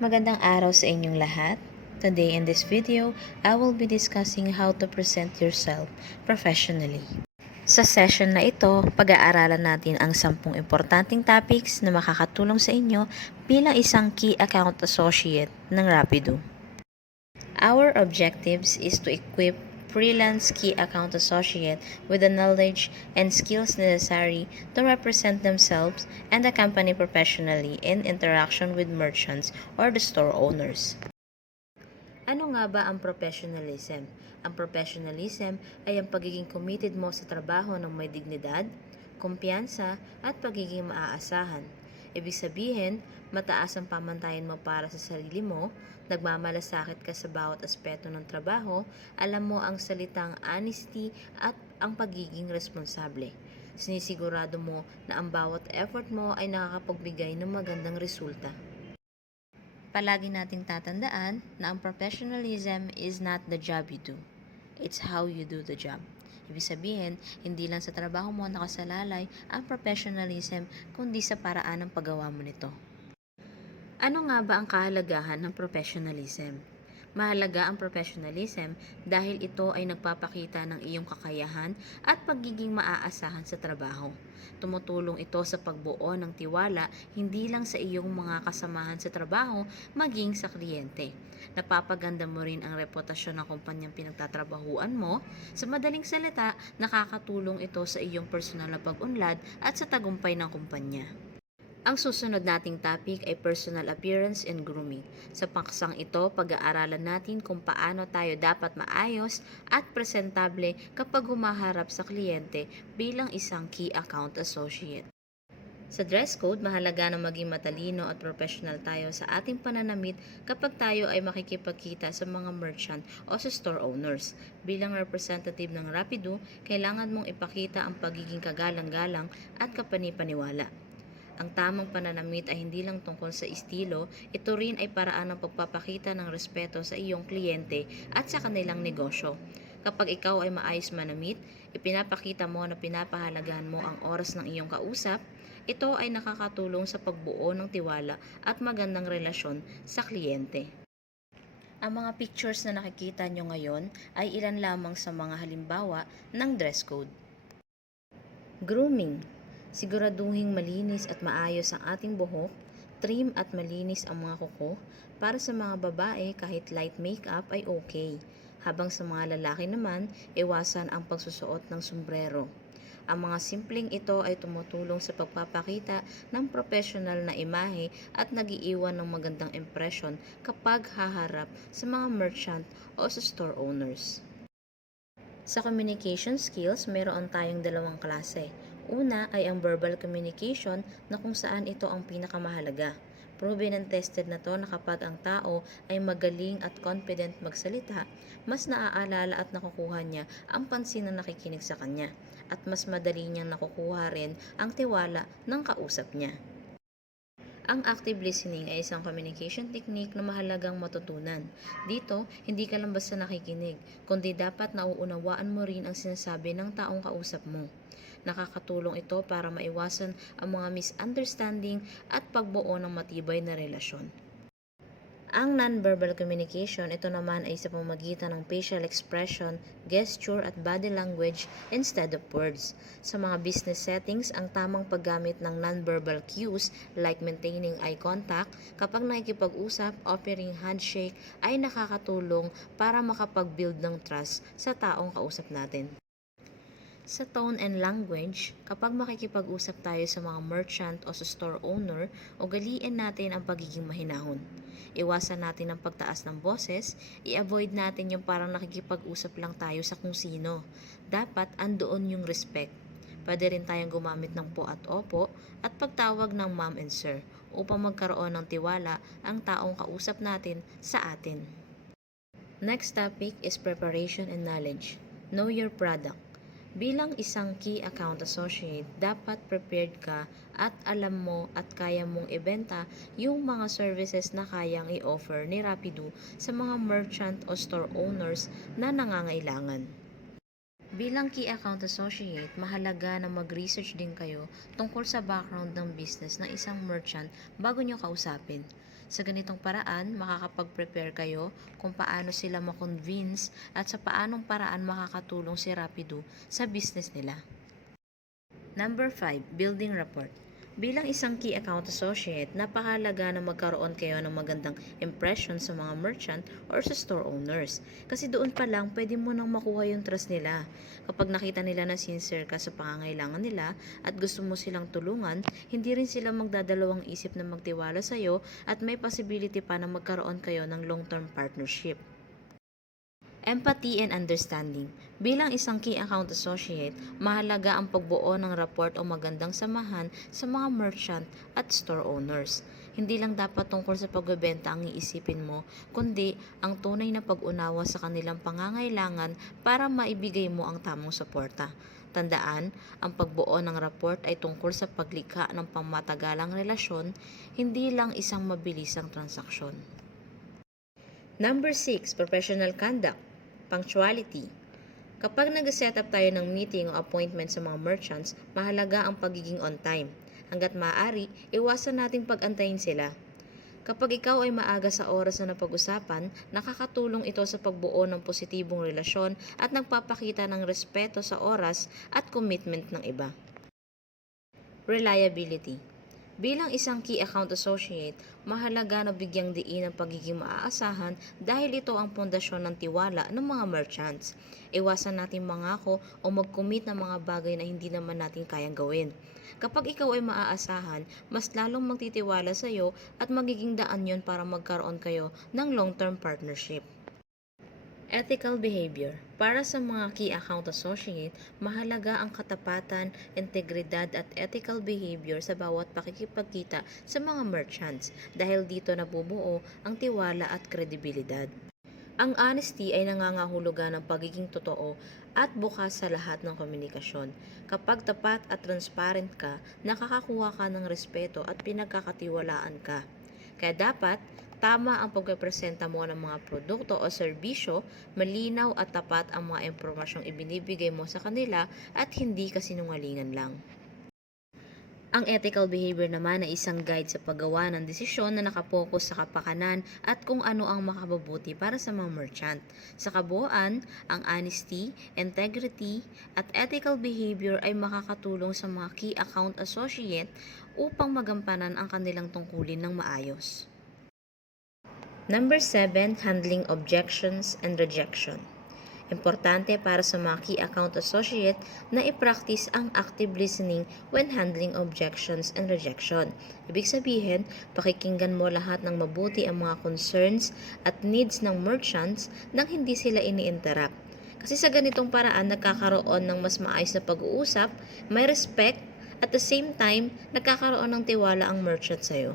Magandang araw sa inyong lahat. Today in this video, I will be discussing how to present yourself professionally. Sa session na ito, pag-aaralan natin ang 10 importanteng topics na makakatulong sa inyo bilang isang Key Account Associate ng Rapido. Our objectives is to equip freelance Key Account Associate with the knowledge and skills necessary to represent themselves and the company professionally in interaction with merchants or the store owners. Ano nga ba ang professionalism? Ang professionalism ay ang pagiging committed mo sa trabaho ng may dignidad, kumpiyansa at pagiging maaasahan. Ibig sabihin, mataas ang pamantayan mo para sa sarili mo, nagmamalasakit ka sa bawat aspeto ng trabaho, alam mo ang salitang honesty at ang pagiging responsable. Sinisigurado mo na ang bawat effort mo ay nakakapagbigay ng magandang resulta. Palagi nating tatandaan na ang professionalism is not the job you do. It's how you do the job. Ibig sabihin, hindi lang sa trabaho mo nakasalalay ang professionalism, kundi sa paraan ng paggawa mo nito. Ano nga ba ang kahalagahan ng professionalism? Mahalaga ang professionalism dahil ito ay nagpapakita ng iyong kakayahan at pagiging maaasahan sa trabaho. Tumutulong ito sa pagbuo ng tiwala hindi lang sa iyong mga kasamahan sa trabaho, maging sa kliyente. Napapaganda mo rin ang reputasyon ng kumpanyang pinagtatrabahuan mo. Sa madaling salita, nakakatulong ito sa iyong personal na pag-unlad at sa tagumpay ng kumpanya. Ang susunod nating topic ay personal appearance and grooming. Sa paksang ito, pag-aaralan natin kung paano tayo dapat maayos at presentable kapag humaharap sa kliyente bilang isang Key Account Associate. Sa dress code, mahalaga na maging matalino at professional tayo sa ating pananamit kapag tayo ay makikipagkita sa mga merchant o sa store owners. Bilang representative ng Rapido, kailangan mong ipakita ang pagiging kagalang-galang at kapanipaniwala. Ang tamang pananamit ay hindi lang tungkol sa estilo, ito rin ay paraan ng pagpapakita ng respeto sa iyong kliyente at sa kanilang negosyo. Kapag ikaw ay maayos manamit, ipinapakita mo na pinapahalagahan mo ang oras ng iyong kausap, ito ay nakakatulong sa pagbuo ng tiwala at magandang relasyon sa kliyente. Ang mga pictures na nakikita nyo ngayon ay ilan lamang sa mga halimbawa ng dress code. Grooming. Siguraduhing malinis at maayos ang ating buhok, trim at malinis ang mga kuko. Para sa mga babae, kahit light makeup ay okay. Habang sa mga lalaki naman, iwasan ang pagsusuot ng sombrero. Ang mga simpleng ito ay tumutulong sa pagpapakita ng professional na imahe at nagiiwan ng magandang impression kapag haharap sa mga merchant o sa store owners. Sa communication skills, meron tayong dalawang klase. Una ay ang verbal communication na kung saan ito ang pinakamahalaga. Proven and tested na to na kapag ang tao ay magaling at confident magsalita, mas naaalala at nakukuha niya ang pansin ng nakikinig sa kanya at mas madali niyang nakukuha rin ang tiwala ng kausap niya. Ang active listening ay isang communication technique na mahalagang matutunan. Dito, hindi ka lang basta nakikinig, kundi dapat nauunawaan mo rin ang sinasabi ng taong kausap mo. Nakakatulong ito para maiwasan ang mga misunderstanding at pagbuo ng matibay na relasyon. Ang non-verbal communication, ito naman ay sa pamamagitan ng facial expression, gesture at body language instead of words. Sa mga business settings, ang tamang paggamit ng non-verbal cues like maintaining eye contact kapag nakikipag-usap, offering handshake ay nakakatulong para makapag-build ng trust sa taong kausap natin. Sa tone and language, kapag makikipag-usap tayo sa mga merchant o sa store owner, ugaliin natin ang pagiging mahinahon. Iwasan natin ang pagtaas ng boses, i-avoid natin yung parang nakikipag-usap lang tayo sa kung sino. Dapat andoon yung respect. Pwede rin tayong gumamit ng po at opo at pagtawag ng ma'am and sir upang magkaroon ng tiwala ang taong kausap natin sa atin. Next topic is preparation and knowledge. Know your product. Bilang isang Key Account Associate, dapat prepared ka at alam mo at kaya mong ibenta yung mga services na kayang i-offer ni Rapido sa mga merchant o store owners na nangangailangan. Bilang Key Account Associate, mahalaga na mag-research din kayo tungkol sa background ng business ng isang merchant bago nyo kausapin. Sa ganitong paraan, makakapag-prepare kayo kung paano sila ma-convince at sa paanong paraan makakatulong si Rapido sa business nila. Number 5, building rapport. Bilang isang Key Account Associate, napakahalaga na magkaroon kayo ng magandang impression sa mga merchant or sa store owners. Kasi doon pa lang, pwede mo nang makuha yung trust nila. Kapag nakita nila na sincere ka sa pangangailangan nila at gusto mo silang tulungan, hindi rin sila magdadalawang isip na magtiwala sa'yo at may possibility pa na magkaroon kayo ng long-term partnership. Empathy and understanding. Bilang isang Key Account Associate, mahalaga ang pagbuo ng rapport o magandang samahan sa mga merchant at store owners. Hindi lang dapat tungkol sa pagbebenta ang iisipin mo, kundi ang tunay na pag-unawa sa kanilang pangangailangan para maibigay mo ang tamang suporta. Tandaan, ang pagbuo ng rapport ay tungkol sa paglikha ng pangmatagalang relasyon, hindi lang isang mabilisang transaksyon. Number 6, professional conduct. Punctuality. Kapag nag-set up tayo ng meeting o appointment sa mga merchants, mahalaga ang pagiging on time. Hanggat maaari, iwasan nating pag-antayin sila. Kapag ikaw ay maaga sa oras na napag-usapan, nakakatulong ito sa pagbuo ng positibong relasyon at nagpapakita ng respeto sa oras at commitment ng iba. Reliability. Bilang isang Key Account Associate, mahalaga na bigyang diin ang pagiging maaasahan dahil ito ang pundasyon ng tiwala ng mga merchants. Iwasan natin mangako o mag-commit ng mga bagay na hindi naman natin kayang gawin. Kapag ikaw ay maaasahan, mas lalong magtitiwala sa iyo at magiging daan yon para magkaroon kayo ng long-term partnership. Ethical behavior. Para sa mga Key Account Associate, mahalaga ang katapatan, integridad at ethical behavior sa bawat pakikipagkita sa mga merchants dahil dito nabubuo ang tiwala at kredibilidad. Ang honesty ay nangangahulugan ng pagiging totoo at bukas sa lahat ng komunikasyon. Kapag tapat at transparent ka, nakakakuha ka ng respeto at pinagkakatiwalaan ka. Kaya dapat, tama ang pagpepresenta mo ng mga produkto o serbisyo, malinaw at tapat ang mga impormasyong ibinibigay mo sa kanila at hindi kasinungalingan lang. Ang ethical behavior naman ay isang guide sa paggawa ng desisyon na nakapokus sa kapakanan at kung ano ang makabubuti para sa mga merchant. Sa kabuuan, ang honesty, integrity, at ethical behavior ay makakatulong sa mga Key Account Associate upang magampanan ang kanilang tungkulin ng maayos. Number 7, handling objections and rejection. Importante para sa mga Key Account Associate na i-practice ang active listening when handling objections and rejection. Ibig sabihin, pakikinggan mo lahat ng mabuti ang mga concerns at needs ng merchants nang hindi sila ini-interrupt. Kasi sa ganitong paraan, nagkakaroon ng mas maayos na pag-uusap, may respect, at the same time, nagkakaroon ng tiwala ang merchant sa'yo.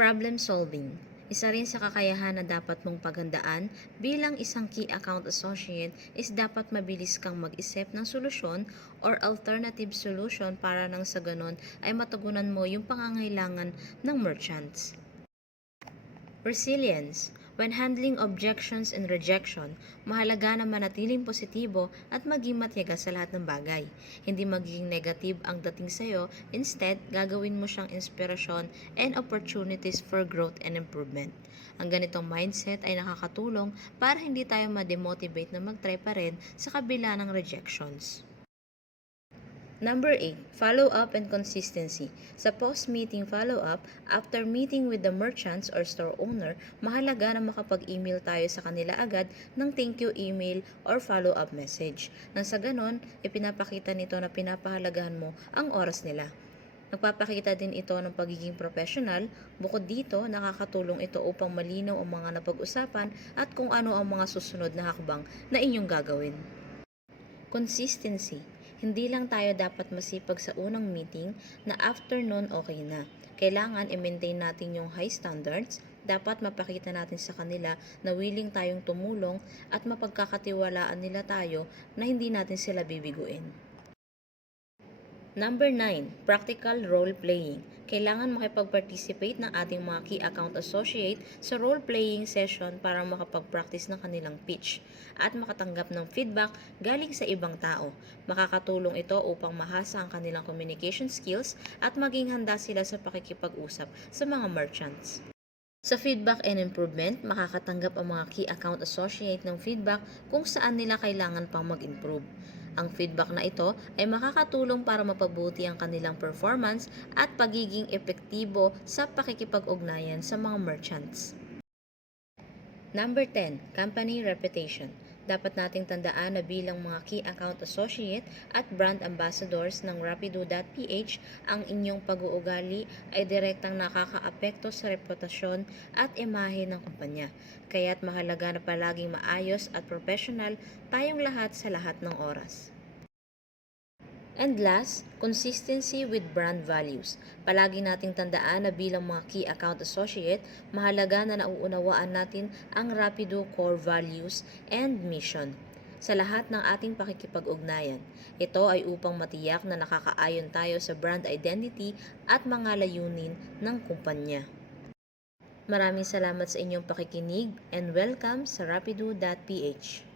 Problem solving. Isa rin sa kakayahan na dapat mong paghandaan bilang isang Key Account Associate is dapat mabilis kang mag-isip ng solusyon or alternative solution para nang sa ganon ay matugunan mo yung pangangailangan ng merchants. Resilience. When handling objections and rejection, mahalaga na manatiling positibo at maging matiyaga sa lahat ng bagay. Hindi magiging negative ang dating sa'yo, instead, gagawin mo siyang inspirasyon and opportunities for growth and improvement. Ang ganitong mindset ay nakakatulong para hindi tayo ma-demotivate na mag-try pa rin sa kabila ng rejections. Number 8, follow-up and consistency. Sa post-meeting follow-up, after meeting with the merchants or store owner, mahalaga na makapag-email tayo sa kanila agad ng thank you email or follow-up message. Nang sa ganon, ipinapakita nito na pinapahalagahan mo ang oras nila. Nagpapakita din ito ng pagiging professional. Bukod dito, nakakatulong ito upang malinaw ang mga napag-usapan at kung ano ang mga susunod na hakbang na inyong gagawin. Consistency. Hindi lang tayo dapat masipag sa unang meeting na after nun okay na. Kailangan i-maintain natin yung high standards. Dapat mapakita natin sa kanila na willing tayong tumulong at mapagkakatiwalaan nila tayo na hindi natin sila bibiguin. Number 9, practical role-playing. Kailangan makipag-participate ng ating mga key account associate sa role-playing session para makapag-practice ng kanilang pitch at makatanggap ng feedback galing sa ibang tao. Makakatulong ito upang mahasa ang kanilang communication skills at maging handa sila sa pakikipag-usap sa mga merchants. Sa feedback and improvement, makakatanggap ang mga key account associate ng feedback kung saan nila kailangan pang mag-improve. Ang feedback na ito ay makakatulong para mapabuti ang kanilang performance at pagiging epektibo sa pakikipag-ugnayan sa mga merchants. Number 10, company reputation. Dapat nating tandaan na bilang mga key account associate at brand ambassadors ng Rapido.ph, ang inyong pag-uugali ay direktang nakakaapekto sa reputasyon at imahe ng kumpanya. Kaya't mahalaga na palaging maayos at professional tayong lahat sa lahat ng oras. And last, consistency with brand values. Palagi nating tandaan na bilang mga key account associate, mahalaga na nauunawaan natin ang Rapido core values and mission sa lahat ng ating pakikipag-ugnayan. Ito ay upang matiyak na nakakaayon tayo sa brand identity at mga layunin ng kumpanya. Maraming salamat sa inyong pakikinig and welcome sa Rapido.ph.